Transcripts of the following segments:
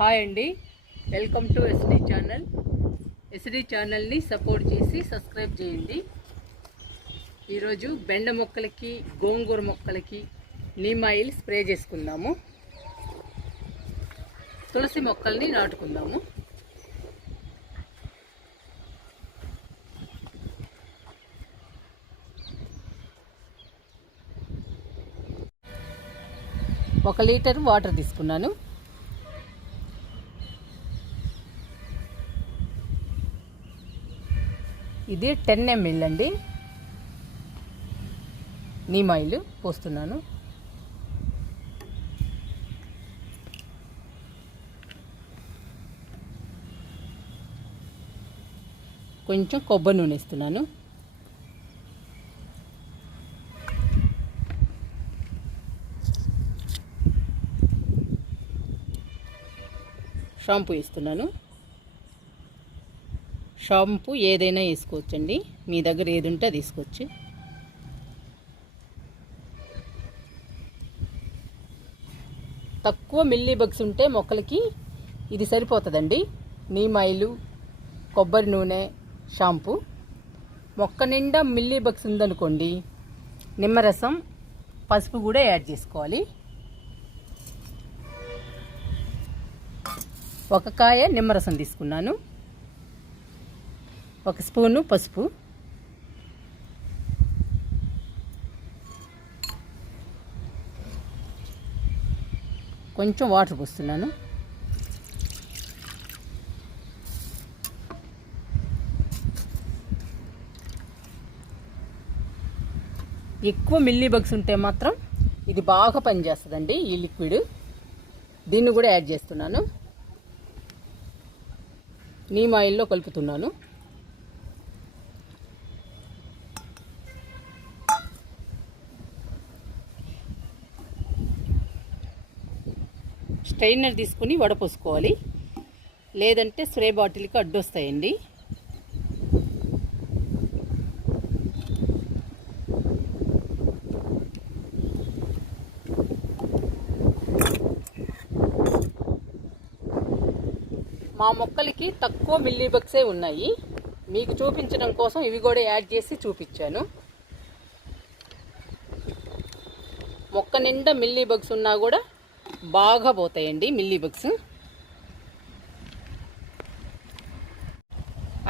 Hi అండి, welcome to SD channel. SD ఛానల్ని support చేసి సబ్స్క్రైబ్ చేయండి. ఈరోజు బెండ మొక్కలకి, గోంగూర మొక్కలకి నీమ్ ఆయిల్ స్ప్రే చేసుకుందాము. తులసి మొక్కల్ని నాటుకుందాము. ఒక లీటర్ వాటర్ తీసుకున్నాను. ఇది 10 ml అండి. నీమ్ ఆయిల్ పోస్తున్నాను. కొంచెం కొబ్బరి నూనె వేస్తున్నాను. షాంపూ వేస్తున్నాను. షాంపూ ఏదైనా వేసుకోవచ్చండి, మీ దగ్గర ఏది ఉంటే అది తీసుకోవచ్చు. తక్కువ మిల్లీ బగ్స్ ఉంటే మొక్కలకి ఇది సరిపోతుందండి. నీమ్ ఆయిల్, కొబ్బరి నూనె, షాంపూ. మొక్క నిండా మిల్లీ బగ్స్ ఉందనుకోండి, నిమ్మరసం, పసుపు కూడా యాడ్ చేసుకోవాలి. ఒక కాయ నిమ్మరసం తీసుకున్నాను. ఒక స్పూను పసుపు, కొంచెం వాటర్ పోస్తున్నాను. ఎక్కువ మిల్లీ బగ్స్ ఉంటే మాత్రం ఇది బాగా పనిచేస్తుందండి ఈ లిక్విడ్. దీన్ని కూడా యాడ్ చేస్తున్నాను. నీమ్ ఆయిల్లో కలుపుతున్నాను. స్ట్రైనర్ తీసుకుని వడపోసుకోవాలి, లేదంటే స్ప్రే బాటిల్కి అడ్డొస్తాయండి. మా మొక్కలకి తక్కువ మిల్లీ బగ్సే ఉన్నాయి. మీకు చూపించడం కోసం ఇవి కూడా యాడ్ చేసి చూపించాను. మొక్క నిండా మిల్లీ బగ్స్ ఉన్నా కూడా బాగా పోతాయండి మిల్లీ బగ్స్.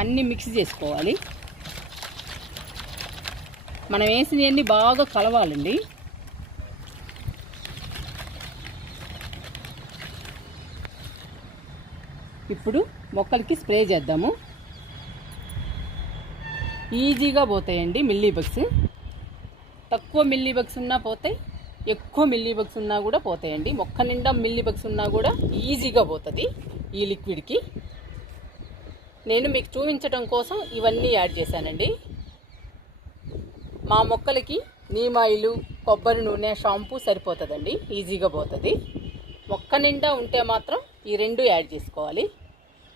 అన్నీ మిక్స్ చేసుకోవాలి. మనం వేసినవన్నీ బాగా కలవాలండి. ఇప్పుడు మొక్కలకి స్ప్రే చేద్దాము. ఈజీగా పోతాయండి మిల్లీ బగ్స్. తక్కువ మిల్లీ బగ్స్ ఉన్నా పోతాయి, ఎక్కువ మిల్లీ బగ్స్ ఉన్నా కూడా పోతాయండి. మొక్క నిండా మిల్లీ బగ్స్ ఉన్నా కూడా ఈజీగా పోతుంది ఈ లిక్విడ్కి. నేను మీకు చూపించడం కోసం ఇవన్నీ యాడ్ చేశానండి. మా మొక్కలకి నీమ్ ఆయిల్, కొబ్బరి నూనె, షాంపూ సరిపోతుందండి, ఈజీగా పోతుంది. మొక్క నిండా ఉంటే మాత్రం ఈ రెండు యాడ్ చేసుకోవాలి.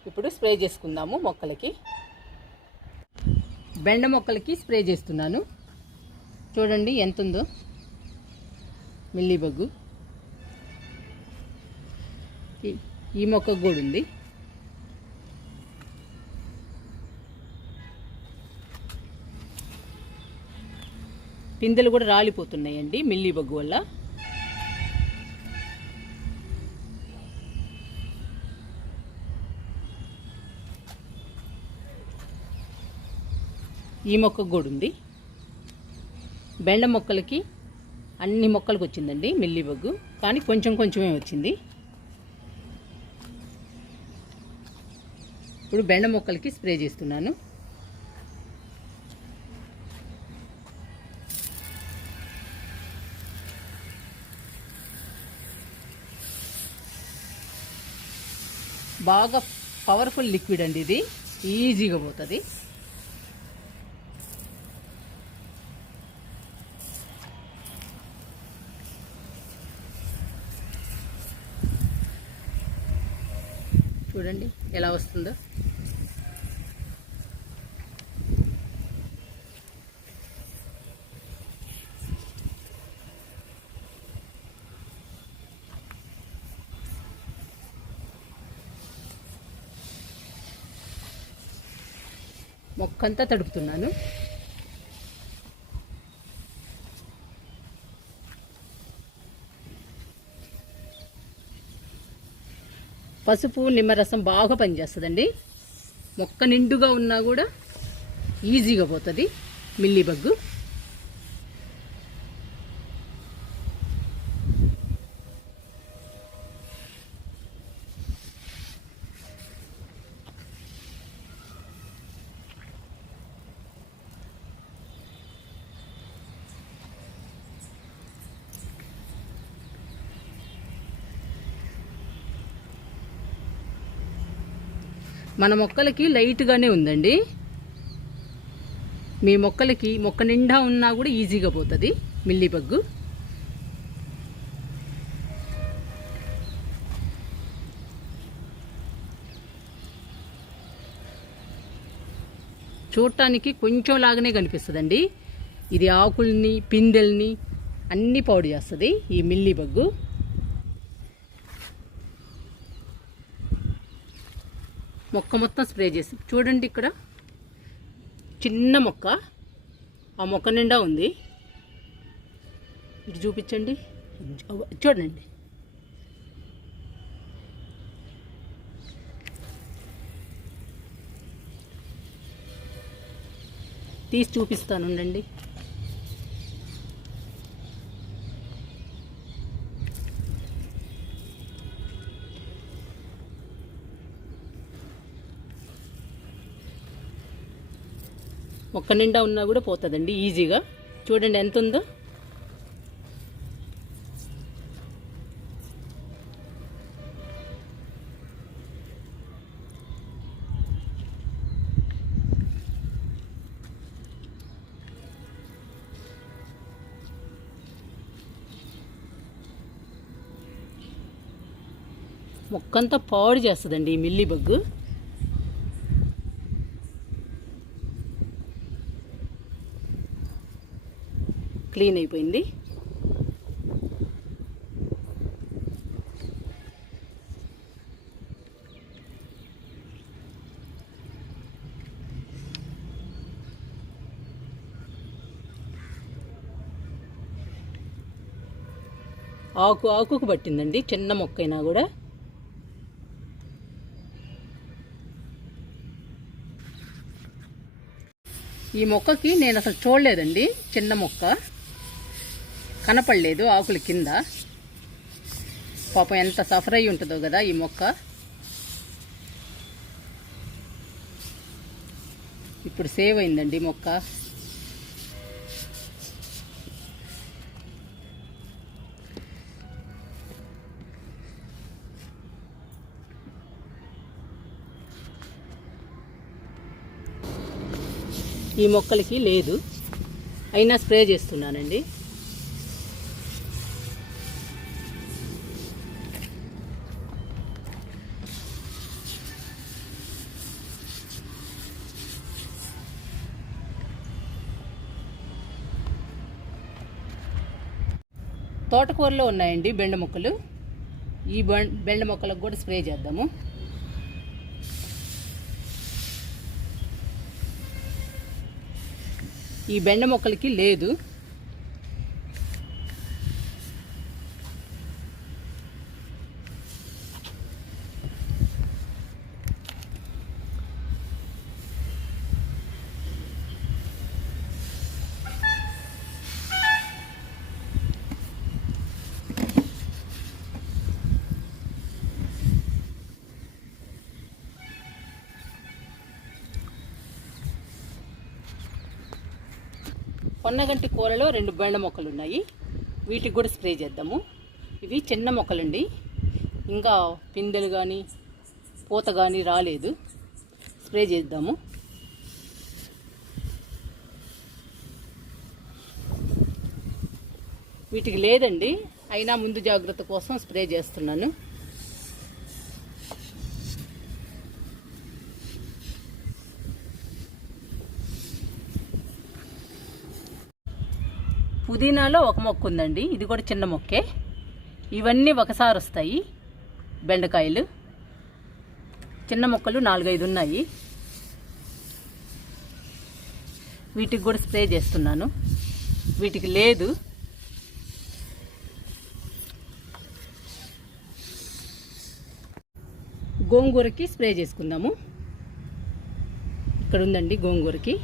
ఇప్పుడు స్ప్రే చేసుకుందాము మొక్కలకి. బెండ మొక్కలకి స్ప్రే చేస్తున్నాను. చూడండి ఎంత ఉందో మిల్లీ బగ్గు. ఈ మొక్కకు కూడా ఉంది. పిందెలు కూడా రాలిపోతున్నాయండి మిల్లీ బగ్గు వల్ల. ఈ మొక్కకు కూడా ఉంది. బెండ మొక్కలకి అన్ని మొక్కలకు వచ్చిందండి మిల్లీ బగ్గు, కానీ కొంచెం కొంచెమే వచ్చింది. ఇప్పుడు బెండ మొక్కలకి స్ప్రే చేస్తున్నాను. బాగా పవర్ఫుల్ లిక్విడ్ అండి ఇది, ఈజీగా పోతుంది. చూడండి ఎలా వస్తుందో. మొక్కంతా తడుపుతున్నాను. పసుపు నిమ్మరసం బాగా పనిచేస్తుందండి. మొక్క నిండుగా ఉన్నా కూడా ఈజీగా పోతుంది మిల్లీబగ్. మన మొక్కలకి లైట్గానే ఉందండి. మీ మొక్కలకి మొక్క నిండా ఉన్నా కూడా ఈజీగా పోతుంది మిల్లీబగ్. చూడటానికి కొంచెం లాగానే కనిపిస్తుందండి. ఇది ఆకుల్ని పిందెల్ని అన్నీ పాడు చేస్తుంది ఈ మిల్లీబగ్. మొక్క మొత్తం స్ప్రే చేసి చూడండి. ఇక్కడ చిన్న మొక్క, ఆ మొక్క నిండా ఉంది. ఇటు చూపించండి, చూడండి. తీసి చూపిస్తాను ఉండండి. మొక్క నిండా ఉన్నా కూడా పోతుందండి ఈజీగా. చూడండి ఎంత ఉందో. మొక్కంతా పాడు చేస్తుందండి ఈ మిల్లీబగ్. క్లీన్ అయిపోయింది. ఆకుకు పట్టిందండి, చిన్న మొక్క అయినా కూడా. ఈ మొక్కకి నేను అసలు చూడలేదండి, చిన్న మొక్క కనపడలేదు ఆకుల కింద. పాపం ఎంత సఫర్ అయి ఉంటుందో కదా ఈ మొక్క. ఇప్పుడు సేవ్ అయిందండి మొక్క. ఈ మొక్కలకి లేదు, అయినా స్ప్రే చేస్తున్నానండి. తోటకూరలో ఉన్నాయండి బెండ మొక్కలు. ఈ బెండ మొక్కలకు కూడా స్ప్రే చేద్దాము. ఈ బెండ మొక్కలకి లేదు. పొన్నగంటి కూరలో 2 బెండ మొక్కలు ఉన్నాయి, వీటికి కూడా స్ప్రే చేద్దాము. ఇవి చిన్న మొక్కలండి, ఇంకా పిందెలు కానీ పూత కానీ రాలేదు. స్ప్రే చేద్దాము. వీటికి లేదండి, అయినా ముందు జాగ్రత్త కోసం స్ప్రే చేస్తున్నాను. పుదీనాలో ఒక మొక్క ఉందండి, ఇది కూడా చిన్న మొక్కే. ఇవన్నీ ఒకసారి వస్తాయి బెండకాయలు. చిన్న మొక్కలు 4-5 ఉన్నాయి. వీటికి కూడా స్ప్రే చేస్తున్నాను. వీటికి లేదు. గోంగూరకి స్ప్రే చేసుకుందాము. ఇక్కడ ఉందండి గోంగూరకి.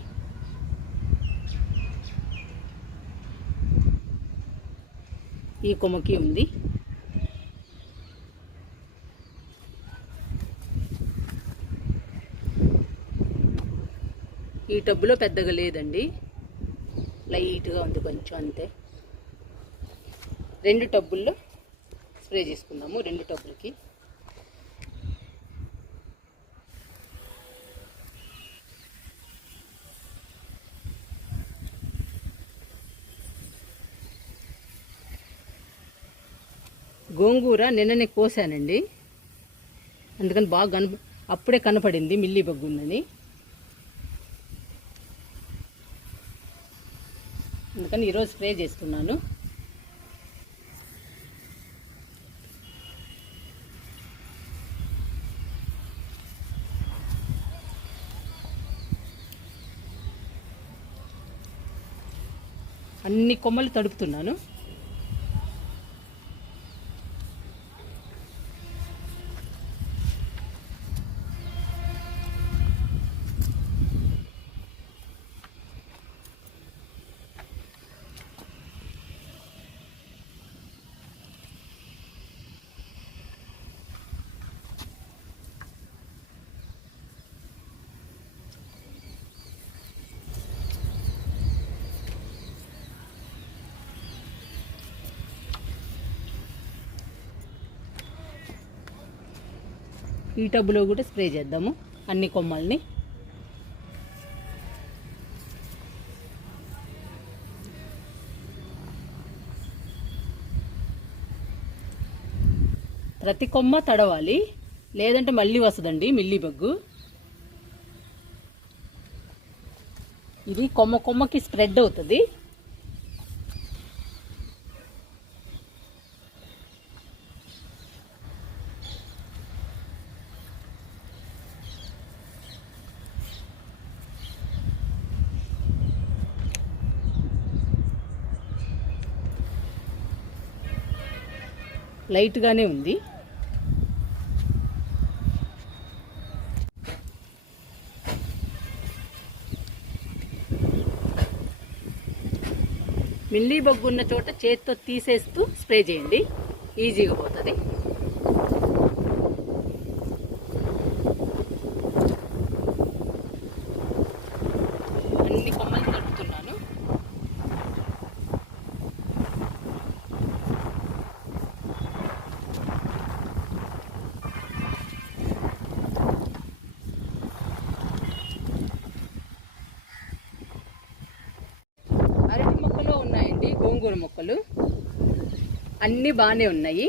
ఈ కొమ్మకి ఉంది. ఈ టబ్బులో పెద్దగా లేదండి, లైట్గా ఉంది కొంచెం అంతే. 2 టబ్బుల్లో స్ప్రే చేసుకుందాము, 2 టబ్బులకి. గోంగూర నిన్ననే కోసానండి, అందుకని బాగా అప్పుడే కనపడింది మిల్లీ బగ్గు ఉందని. అందుకని ఈరోజు స్ప్రే చేస్తున్నాను. అన్ని కొమ్మలు తడుపుతున్నాను. ఈ టబ్బులో కూడా స్ప్రే చేద్దాము అన్ని కొమ్మల్ని. ప్రతి కొమ్మ తడవాలి, లేదంటే మళ్ళీ వస్తుందండి మిల్లీ బగ్గు. ఇది కొమ్మకి స్ప్రెడ్ అవుతుంది. లైట్గానే ఉంది. మిల్లీ బగ్గు ఉన్న చోట చేతితో తీసేస్తూ స్ప్రే చేయండి, ఈజీగా పోతుంది. అన్ని కొమ్మలు తడుపుతున్నాను. అరటి మొక్కలు ఉన్నాయండి, గోంగూర మొక్కలు అన్నీ బాగానే ఉన్నాయి.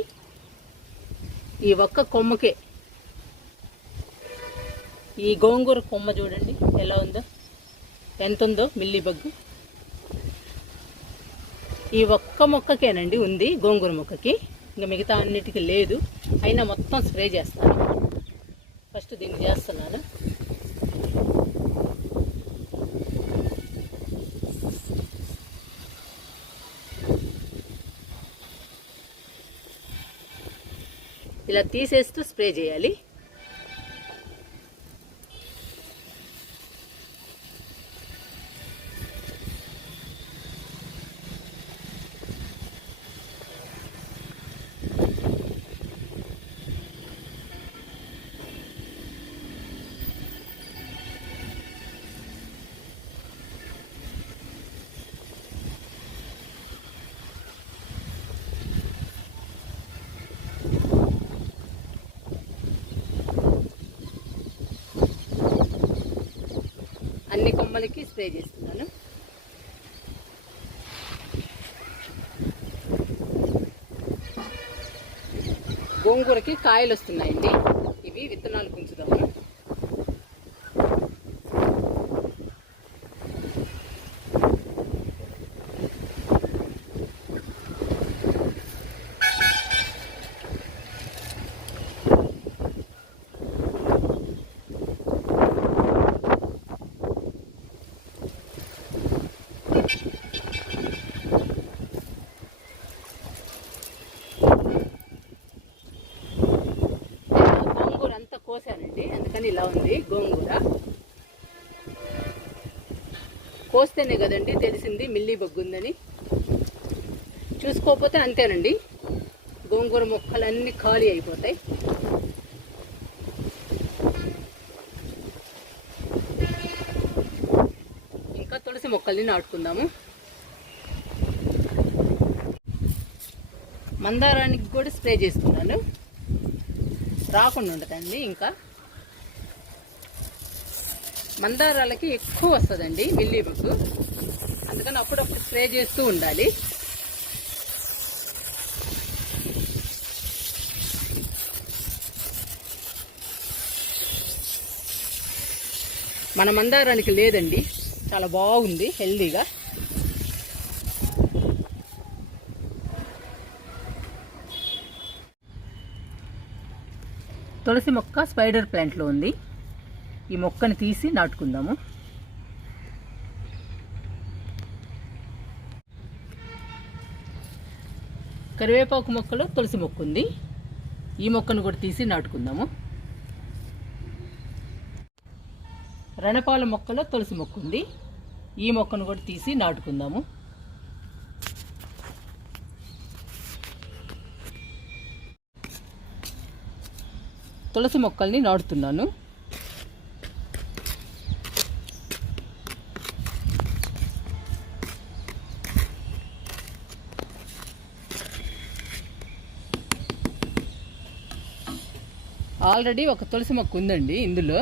ఈ ఒక్క కొమ్మకే, ఈ గోంగూర కొమ్మ చూడండి ఎలా ఉందో, ఎంత ఉందో మిల్లీ బగ్గు. ఈ ఒక్క మొక్కకేనండి ఉంది, గోంగూర మొక్కకి. ఇంకా మిగతా అన్నిటికీ లేదు. అయినా మొత్తం స్ప్రే చేస్తాను. ఫస్ట్ దీన్ని చేస్తున్నాను. ఇలా తీసేస్తూ స్ప్రే చేయాలి. అన్ని కొమ్మలకి స్ప్రే చేస్తున్నాను. గోంగూరకి కాయలు వస్తున్నాయండి, ఇవి విత్తనాలు కుంచుదాము. ఎలా ఉంది గోంగూర. కోస్తేనే కదండి తెలిసింది మిల్లీ బగ్గు ఉందని. చూసుకోకపోతే అంతేనండి, గోంగూర మొక్కలన్నీ ఖాళీ అయిపోతాయి. ఇంకా తులసి మొక్కల్ని నాటుకుందాము. మందారానికి కూడా స్ప్రే చేసుకున్నాను, రాకుండా ఉండదండి. ఇంకా మందారాలకి ఎక్కువ వస్తుందండి మిల్లీ బగ్గు, అందుకని అప్పుడప్పుడు స్ప్రే చేస్తూ ఉండాలి. మన మందారానికి లేదండి, చాలా బాగుంది హెల్దీగా. తులసి మొక్క స్పైడర్ ప్లాంట్లో ఉంది. ఈ మొక్కని తీసి నాటుకుందాము. కరివేపాకు మొక్కలో తులసి మొక్క ఉంది, ఈ మొక్కను కూడా తీసి నాటుకుందాము. రణపాల మొక్కలో తులసి మొక్క ఉంది, ఈ మొక్కను కూడా తీసి నాటుకుందాము. తులసి మొక్కల్ని నాటుతున్నాను. ఆల్రెడీ ఒక తులసి మొక్క ఉందండి ఇందులో.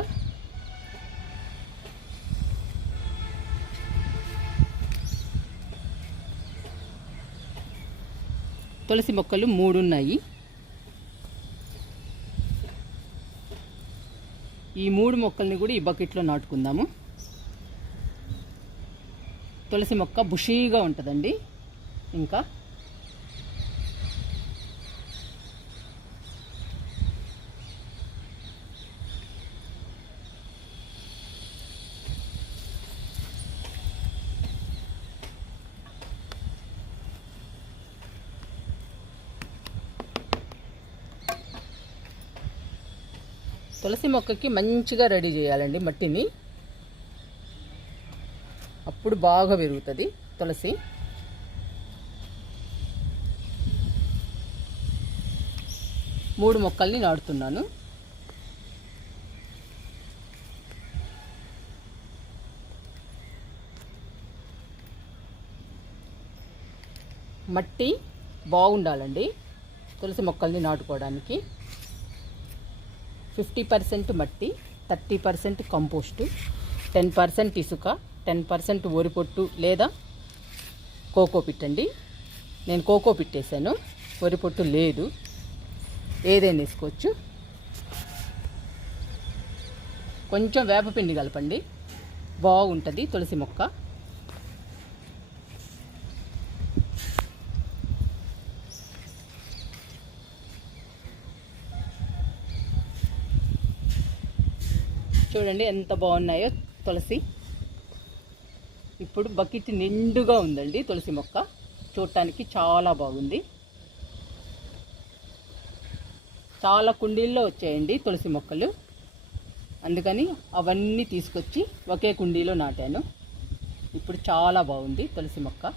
తులసి మొక్కలు 3 ఉన్నాయి. ఈ 3 మొక్కల్ని కూడా ఈ బకెట్లో నాటుకుందాము. తులసి మొక్క బుషీగా ఉంటుందండి. ఇంకా తులసి మొక్కకి మంచిగా రెడీ చేయాలండి మట్టిని, అప్పుడు బాగా పెరుగుతుంది తులసి. మూడు మొక్కల్ని నాటుతున్నాను. మట్టి బాగుండాలండి తులసి మొక్కల్ని నాటుకోవడానికి. 50% మట్టి, 30% కంపోస్టు, 10% ఇసుక, 10% వరిపొట్టు లేదా కోకోపిట్ అండి. నేను కోకోపిట్ వేసాను, వరిపొట్టు లేదు, ఏదైనా వేసుకోవచ్చు. కొంచెం వేపపిండి కలపండి, బాగుంటుంది తులసి మొక్క. చూడండి ఎంత బాగున్నాయో తులసి. ఇప్పుడు బకెట్ నిండుగా ఉందండి తులసి మొక్క, చూడటానికి చాలా బాగుంది. చాలా కుండీల్లో వచ్చాయండి తులసి మొక్కలు, అందుకని అవన్నీ తీసుకొచ్చి ఒకే కుండీలో నాటాను. ఇప్పుడు చాలా బాగుంది తులసి మొక్క.